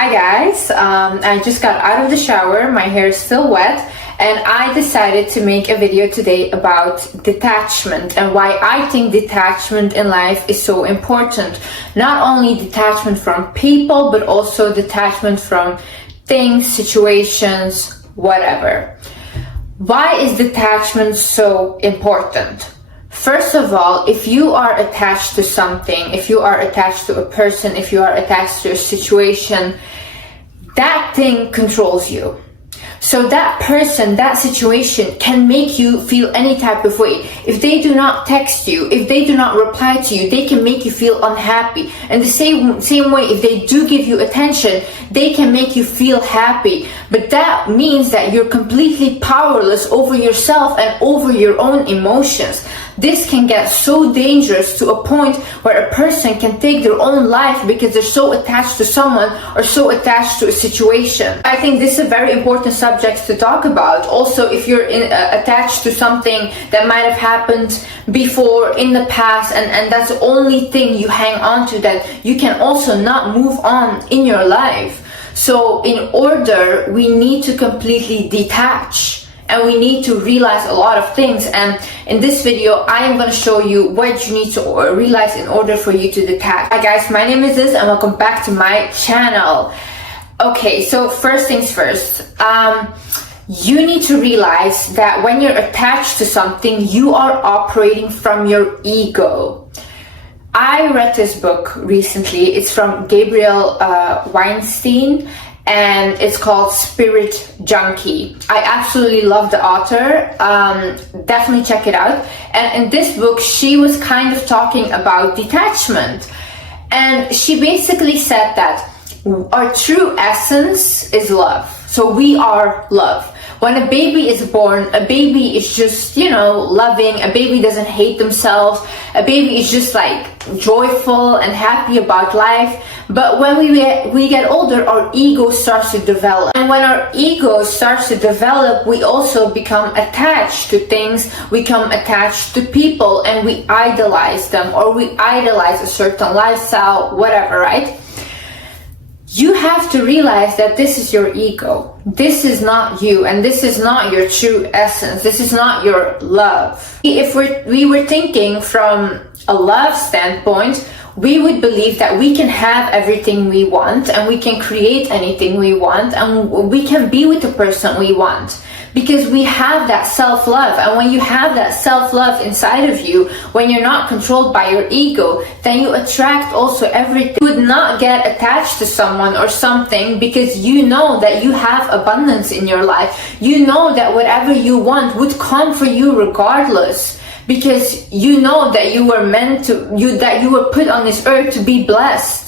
Hi guys, I just got out of the shower, my hair is still wet, and I decided to make a video today about detachment and why I think detachment in life is so important. Not only detachment from people, but also detachment from things, situations, whatever. Why is detachment so important? First of all, if you are attached to something, if you are attached to a person, if you are attached to a situation, that thing controls you. So that person, that situation can make you feel any type of way. If they do not text you, if they do not reply to you, they can make you feel unhappy. And the same way, if they do give you attention, they can make you feel happy. But that means that you're completely powerless over yourself and over your own emotions. This can get so dangerous to a point where a person can take their own life because they're so attached to someone or so attached to a situation. I think this is a very important subject to talk about. Also, if you're attached to something that might have happened before in the past and that's the only thing you hang on to, that you can also not move on in your life. So in order, we need to completely detach. And we need to realize a lot of things, and in this video I am going to show you what you need to realize in order for you to detach. Hi guys, my name is Liz and welcome back to my channel. Okay, so first things first, you need to realize that when you're attached to something, you are operating from your ego. I read this book recently. It's from Gabriel Weinstein, and it's called Spirit Junkie. I absolutely love the author. Definitely check it out. And in this book, she was kind of talking about detachment. And she basically said that our true essence is love. So we are love. When a baby is born, a baby is just, loving. A baby doesn't hate themselves. A baby is just like joyful and happy about life. But when we get older, our ego starts to develop. And when our ego starts to develop, we also become attached to things, we become attached to people, and we idolize them, or we idolize a certain lifestyle, whatever, right? You have to realize that this is your ego. This is not you, and this is not your true essence. This is not your love. If we were thinking from a love standpoint, we would believe that we can have everything we want, and we can create anything we want, and we can be with the person we want. Because we have that self-love, and when you have that self-love inside of you, when you're not controlled by your ego, then you attract also everything. You would not get attached to someone or something because you know that you have abundance in your life. You know that whatever you want would come for you regardless, because you know that you were meant to, that you were put on this earth to be blessed.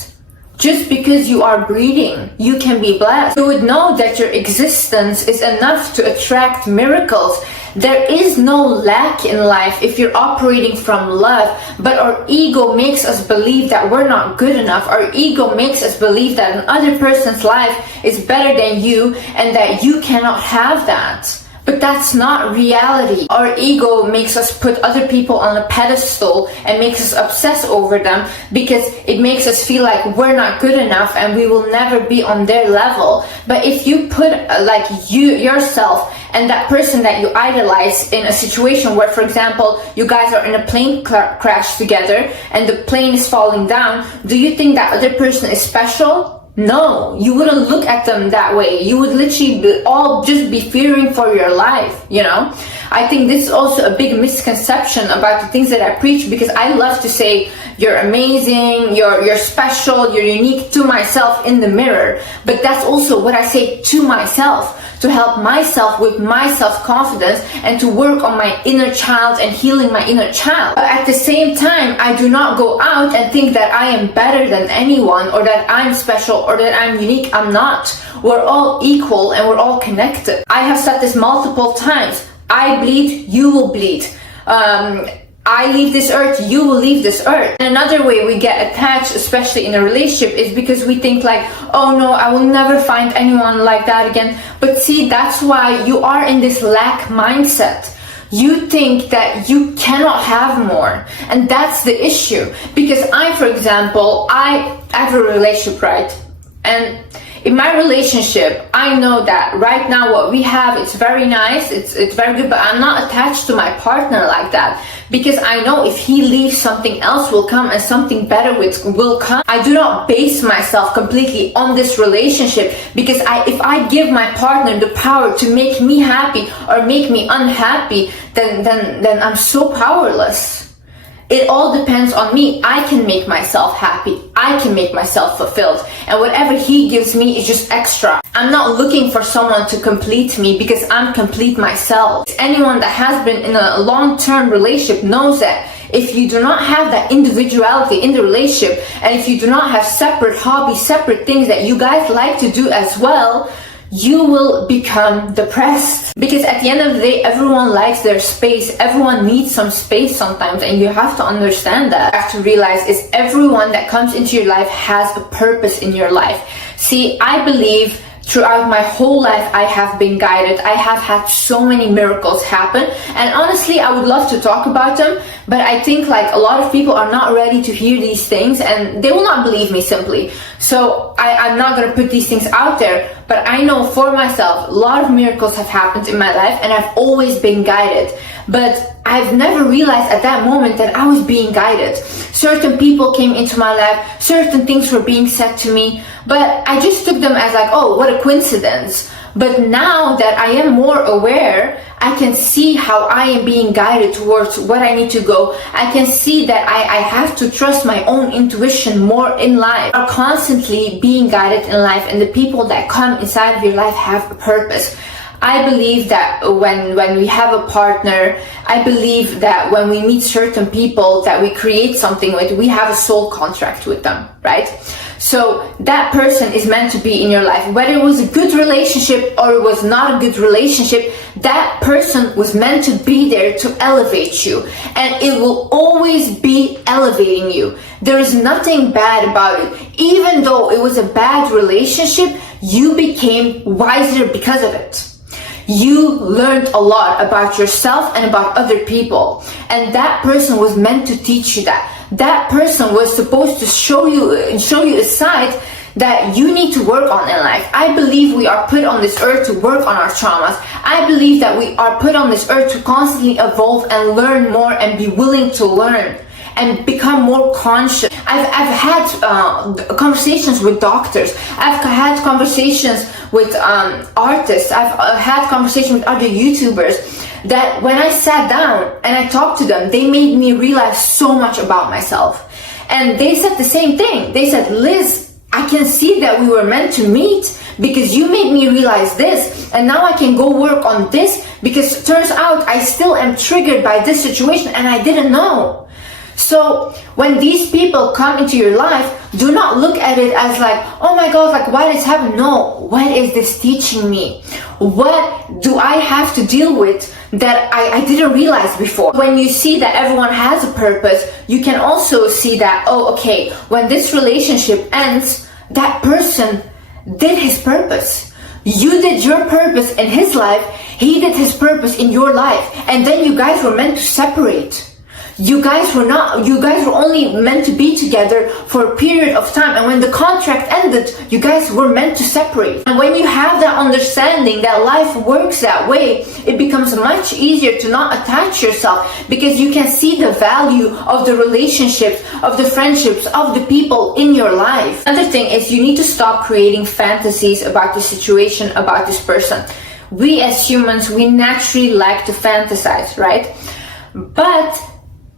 Just because you are breathing, you can be blessed. You would know that your existence is enough to attract miracles. There is no lack in life if you're operating from love, but our ego makes us believe that we're not good enough. Our ego makes us believe that another person's life is better than you and that you cannot have that. But that's not reality. Our ego makes us put other people on a pedestal and makes us obsess over them because it makes us feel like we're not good enough and we will never be on their level. But if you put yourself and that person that you idolize in a situation where, for example, you guys are in a plane crash together and the plane is falling down, do you think that other person is special? No, you wouldn't look at them that way. You would literally just be fearing for your life, I think this is also a big misconception about the things that I preach, because I love to say you're amazing, you're special, you're unique to myself in the mirror. But that's also what I say to myself, to help myself with my self-confidence and to work on my inner child and healing my inner child. But at the same time, I do not go out and think that I am better than anyone or that I'm special or that I'm unique. I'm not. We're all equal and we're all connected. I have said this multiple times. I bleed, you will bleed. I leave this earth, you will leave this earth. And another way we get attached, especially in a relationship, is because we think like, oh no, I will never find anyone like that again. But see, that's why you are in this lack mindset. You think that you cannot have more, and that's the issue. Because for example, I have a relationship, right? And in my relationship, I know that right now what we have, it's very nice, it's very good, but I'm not attached to my partner like that, because I know if he leaves, something else will come and something better will come. I do not base myself completely on this relationship, because if I give my partner the power to make me happy or make me unhappy, then I'm so powerless. It all depends on me. I can make myself happy. I can make myself fulfilled. And whatever he gives me is just extra. I'm not looking for someone to complete me, because I'm complete myself. Anyone that has been in a long-term relationship knows that if you do not have that individuality in the relationship, and if you do not have separate hobbies, separate things that you guys like to do as well, you will become depressed. Because at the end of the day, everyone likes their space. Everyone needs some space sometimes, and you have to understand that. You have to realize is everyone that comes into your life has a purpose in your life. See, I believe throughout my whole life I have been guided. I have had so many miracles happen, and honestly I would love to talk about them, but I think like a lot of people are not ready to hear these things, and they will not believe me simply. So I'm not going to put these things out there, but I know for myself a lot of miracles have happened in my life, and I've always been guided. But I've never realized at that moment that I was being guided. Certain people came into my life, certain things were being said to me, but I just took them as like, oh, what a coincidence. But now that I am more aware, I can see how I am being guided towards what I need to go. I can see that I have to trust my own intuition more in life. I'm constantly being guided in life, and the people that come inside of your life have a purpose. I believe that when we have a partner, I believe that when we meet certain people that we create something with, we have a soul contract with them, right? So that person is meant to be in your life. Whether it was a good relationship or it was not a good relationship, that person was meant to be there to elevate you. And it will always be elevating you. There is nothing bad about it. Even though it was a bad relationship, you became wiser because of it. You learned a lot about yourself and about other people, and that person was meant to teach you that. That person was supposed to show you a side that you need to work on in life. I believe we are put on this earth to work on our traumas. I believe that we are put on this earth to constantly evolve and learn more and be willing to learn and become more conscious. I've had conversations with doctors. I've had conversations with artists. I've had conversations with other YouTubers that when I sat down and I talked to them, they made me realize so much about myself. And they said the same thing. They said, Liz, I can see that we were meant to meet because you made me realize this, and now I can go work on this, because it turns out I still am triggered by this situation and I didn't know. So when these people come into your life, do not look at it as like, oh my God, like what is happening? No, what is this teaching me? What do I have to deal with that I didn't realize before? When you see that everyone has a purpose, you can also see that, oh, okay, when this relationship ends, that person did his purpose. You did your purpose in his life, he did his purpose in your life, and then you guys were meant to separate. You guys were only meant to be together for a period of time, and when the contract ended, you guys were meant to separate. And when you have that understanding that life works that way, it becomes much easier to not attach yourself, because you can see the value of the relationships, of the friendships, of the people in your life. Another thing is you need to stop creating fantasies about the situation, about this person. We as humans, we naturally like to fantasize, right? But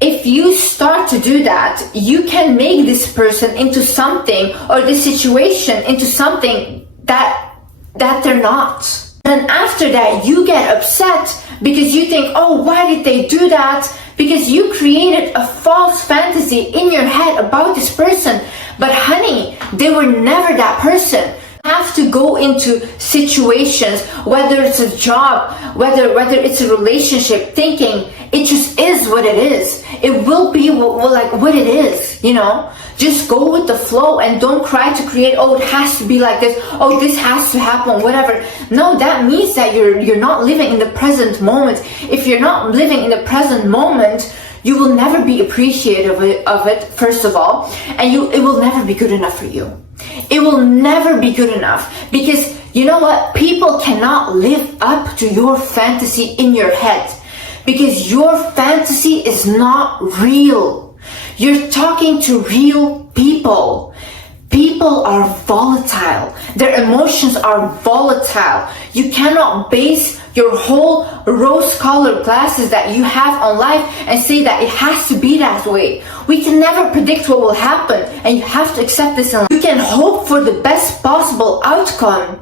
if you start to do that, you can make this person into something, or this situation into something that they're not. And after that, you get upset because you think, oh, why did they do that? Because you created a false fantasy in your head about this person. But honey, they were never that person. Have to go into situations, whether it's a job, whether it's a relationship, thinking it just is what it is. It will be what it is, you know. Just go with the flow and don't try to create, oh, it has to be like this, oh, this has to happen, whatever. No, that means that you're not living in the present moment. If you're not living in the present moment, You will never be appreciative of it, first of all, and it will never be good enough for you. It will never be good enough, because you know what? People cannot live up to your fantasy in your head, because your fantasy is not real. You're talking to real people. People are volatile. Their emotions are volatile. You cannot base your whole rose-colored glasses that you have on life and say that it has to be that way. We can never predict what will happen, and you have to accept this in life. You can hope for the best possible outcome,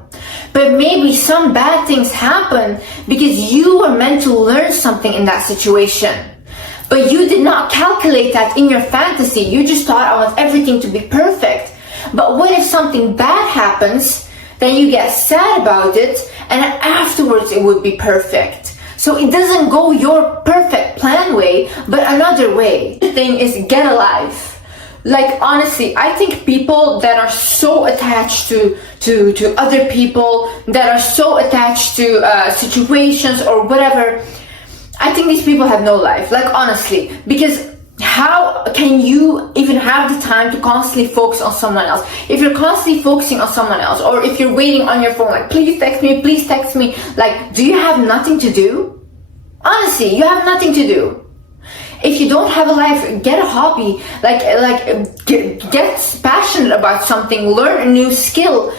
but maybe some bad things happen because you were meant to learn something in that situation. But you did not calculate that in your fantasy. You just thought, I want everything to be perfect. But what if something bad happens? Then you get sad about it, and afterwards it would be perfect. So it doesn't go your perfect plan way, but another way. The thing is, get a life. Like, honestly, I think people that are so attached to other people, that are so attached to situations or whatever, I think these people have no life. Like, honestly, because how can you even have the time to constantly focus on someone else? If you're constantly focusing on someone else, or if you're waiting on your phone, like, please text me, like, do you have nothing to do? Honestly, you have nothing to do. If you don't have a life, get a hobby, get passionate about something, learn a new skill,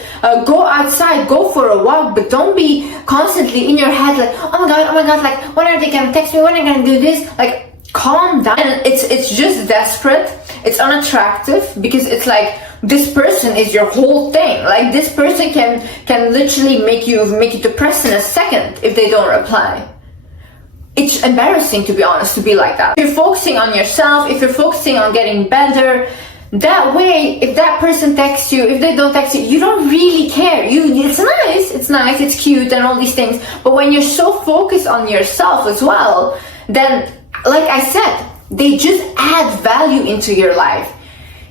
go outside, go for a walk, but don't be constantly in your head like, oh my god, like, when are they gonna text me, when are they gonna do this? Like, calm down. And it's just desperate, it's unattractive, because it's like, this person is your whole thing. Like, this person can literally make you depressed in a second if they don't reply. It's embarrassing, to be honest, to be like that. If you're focusing on yourself, if you're focusing on getting better, that way, if that person texts you, if they don't text you, you don't really care. It's nice, it's cute and all these things. But when you're so focused on yourself as well, then, like I said, they just add value into your life.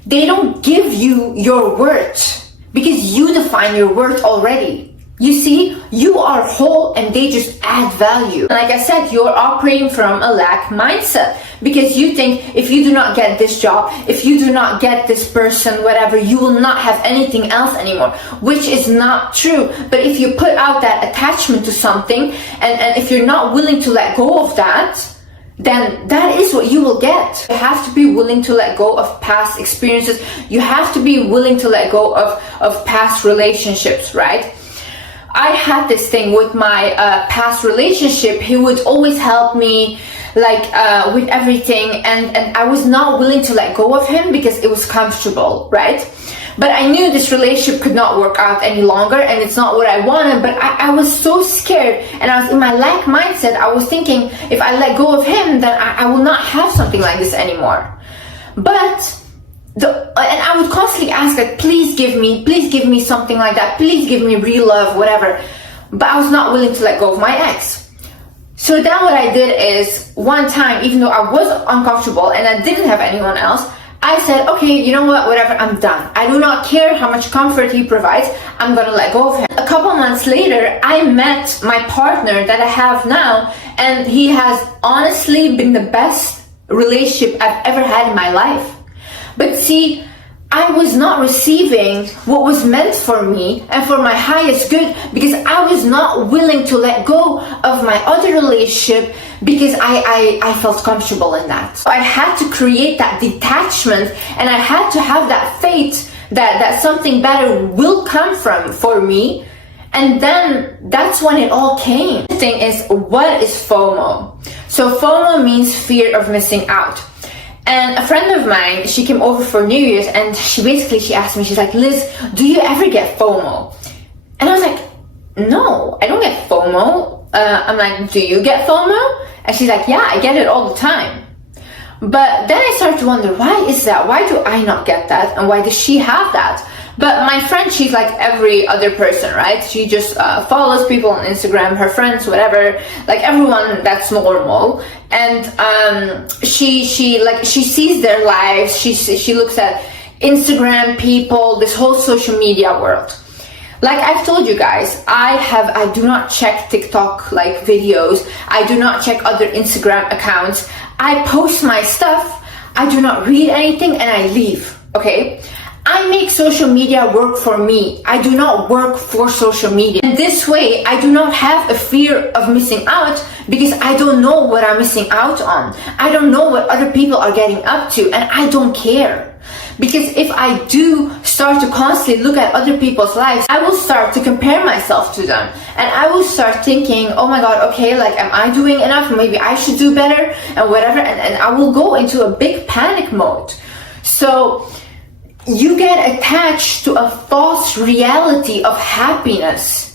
They don't give you your worth, because you define your worth already. You see, you are whole and they just add value. Like I said, you're operating from a lack mindset, because you think, if you do not get this job, if you do not get this person, whatever, you will not have anything else anymore, which is not true. But if you put out that attachment to something, and if you're not willing to let go of that, then that is what you will get. You have to be willing to let go of past experiences. You have to be willing to let go of past relationships, right? I had this thing with my past relationship. He would always help me, like, with everything, and I was not willing to let go of him because it was comfortable, right? But I knew this relationship could not work out any longer, and it's not what I wanted. But I was so scared, and I was in my lack mindset. I was thinking, if I let go of him, then I will not have something like this anymore. But and I would constantly ask, like, please give me something like that, please give me real love, whatever. But I was not willing to let go of my ex. So then what I did is, one time, even though I was uncomfortable and I didn't have anyone else, I said, okay, you know what, whatever, I'm done. I do not care how much comfort he provides, I'm gonna let go of him. A couple months later, I met my partner that I have now, and he has honestly been the best relationship I've ever had in my life. But see, I was not receiving what was meant for me and for my highest good, because I was not willing to let go of my other relationship, because I felt comfortable in that. So I had to create that detachment, and I had to have that faith that something better will come for me. And then that's when it all came. The thing is, what is FOMO? So FOMO means fear of missing out. And a friend of mine, she came over for New Year's, and she asked me, she's like, Liz, do you ever get FOMO? And I was like, no, I don't get FOMO. I'm like, do you get FOMO? And she's like, yeah, I get it all the time. But then I started to wonder, why is that? Why do I not get that? And why does she have that? But my friend, she's like every other person, right? She just follows people on Instagram, her friends, whatever, like everyone that's normal. And she sees their lives. She looks at Instagram people, this whole social media world. Like I've told you guys, I do not check TikTok like videos. I do not check other Instagram accounts. I post my stuff, I do not read anything, and I leave, okay? I make social media work for me. I do not work for social media. And this way, I do not have a fear of missing out because I don't know what I'm missing out on. I don't know what other people are getting up to, and I don't care. Because if I do start to constantly look at other people's lives, I will start to compare myself to them. And I will start thinking, oh my God, okay, like, am I doing enough? Maybe I should do better and whatever. And I will go into a big panic mode. So you get attached to a false reality of happiness.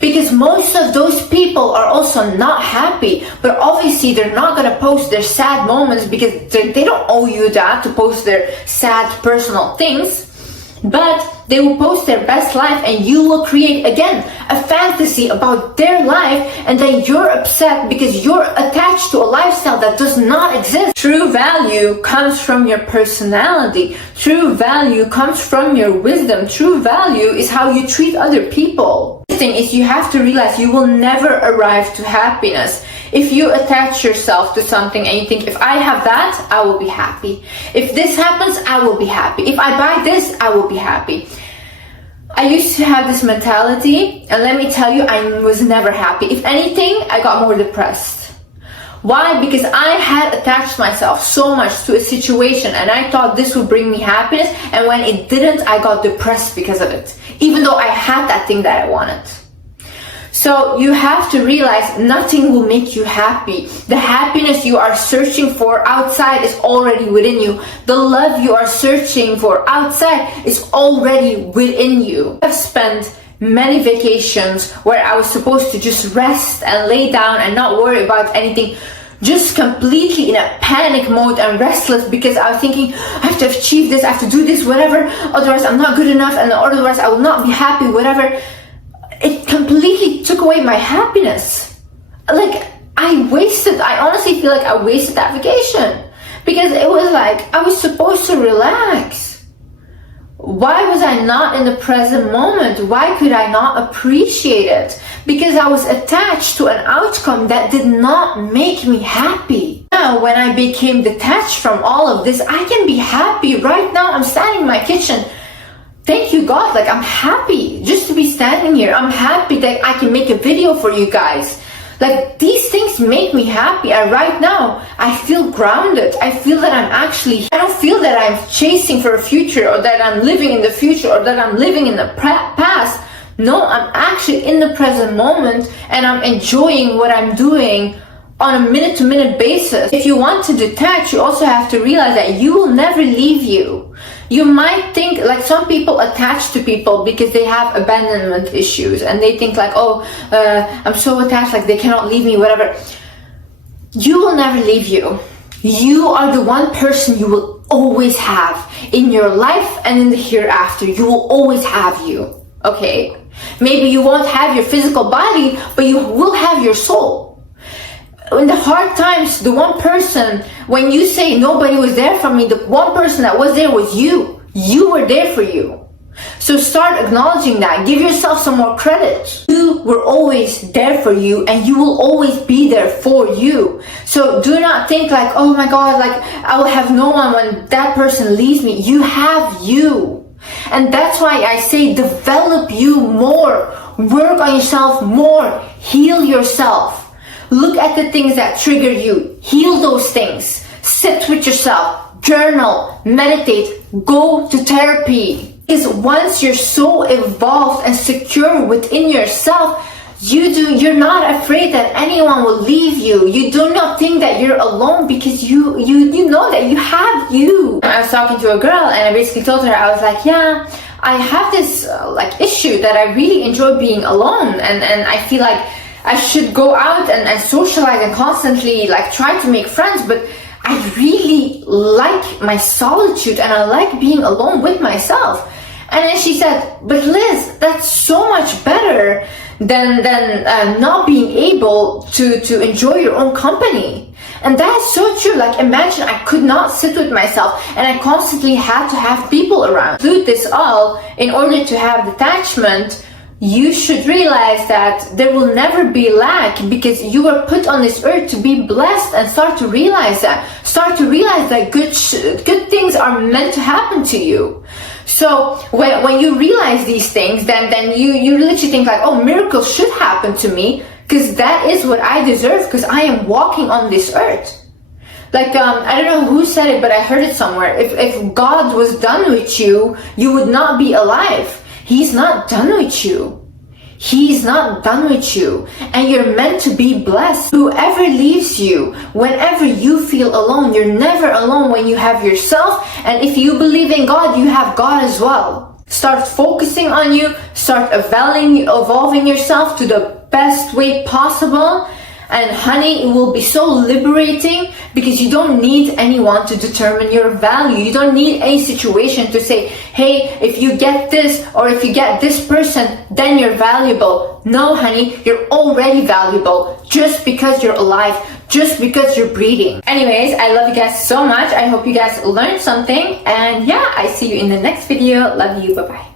Because most of those people are also not happy, but obviously they're not going to post their sad moments because they don't owe you that to post their sad personal things. But they will post their best life, and you will create again a fantasy about their life, and then you're upset because you're attached to a lifestyle that does not exist. True value comes from your personality. True value comes from your wisdom. True value is how you treat other people. The thing is, you have to realize you will never arrive to happiness. If you attach yourself to something and you think, if I have that, I will be happy. If this happens, I will be happy. If I buy this, I will be happy. I used to have this mentality, and let me tell you, I was never happy. If anything, I got more depressed. Why? Because I had attached myself so much to a situation, and I thought this would bring me happiness, and when it didn't, I got depressed because of it, even though I had that thing that I wanted. So you have to realize nothing will make you happy. The happiness you are searching for outside is already within you. The love you are searching for outside is already within you. I've spent many vacations where I was supposed to just rest and lay down and not worry about anything, just completely in a panic mode and restless because I was thinking, I have to achieve this, I have to do this, whatever, otherwise I'm not good enough, and otherwise I will not be happy, whatever. It completely took away my happiness. Like, I honestly feel like I wasted that vacation because it was like I was supposed to relax. Why was I not in the present moment? Why could I not appreciate it? Because I was attached to an outcome that did not make me happy. Now, when I became detached from all of this, I can be happy. Right now, I'm standing in my kitchen. Thank you, God. Like, I'm happy just to be standing here. I'm happy that I can make a video for you guys. Like, these things make me happy. And right now, I feel grounded. I feel that I don't feel that I'm chasing for a future, or that I'm living in the future, or that I'm living in the past. No, I'm actually in the present moment, and I'm enjoying what I'm doing on a minute-to-minute basis. If you want to detach, you also have to realize that you will never leave you. You might think, like, some people attach to people because they have abandonment issues, and they think like, oh, I'm so attached, like they cannot leave me, whatever. You will never leave you. You are the one person you will always have in your life and in the hereafter. You will always have you, okay? Maybe you won't have your physical body, but you will have your soul. In the hard times, the one person, when you say nobody was there for me, the one person that was there was you. You were there for you. So start acknowledging that. Give yourself some more credit. You were always there for you, and you will always be there for you. So do not think like, oh my God, like I will have no one when that person leaves me. You have you. And that's why I say develop you more. Work on yourself more. Heal yourself. Look at the things that trigger you. Heal those things. Sit with yourself. Journal. Meditate. Go to therapy. Because once you're so evolved and secure within yourself, you're not afraid that anyone will leave you. You do not think that you're alone because you know that you have you. I was talking to a girl, and I basically told her, I was like, yeah, I have this like issue that I really enjoy being alone, and I feel like I should go out and socialize and constantly like try to make friends, but I really like my solitude and I like being alone with myself. And then she said, but Liz, that's so much better than not being able to enjoy your own company. And that is so true. Like, imagine I could not sit with myself and I constantly had to have people around. Include this all in order to have detachment. you should realize that there will never be lack, because you were put on this earth to be blessed, and start to realize that. Start to realize that good things are meant to happen to you. So when you realize these things, then you literally think like, oh, miracles should happen to me, because that is what I deserve, because I am walking on this earth. Like, I don't know who said it, but I heard it somewhere. If God was done with you, you would not be alive. He's not done with you. He's not done with you. And you're meant to be blessed. Whoever leaves you, whenever you feel alone, you're never alone when you have yourself. And if you believe in God, you have God as well. Start focusing on you. Start evolving yourself to the best way possible. And honey, it will be so liberating, because you don't need anyone to determine your value. You don't need any situation to say, hey, if you get this or if you get this person, then you're valuable. No, honey, you're already valuable just because you're alive, just because you're breathing. Anyways, I love you guys so much. I hope you guys learned something. And yeah, I see you in the next video. Love you. Bye-bye.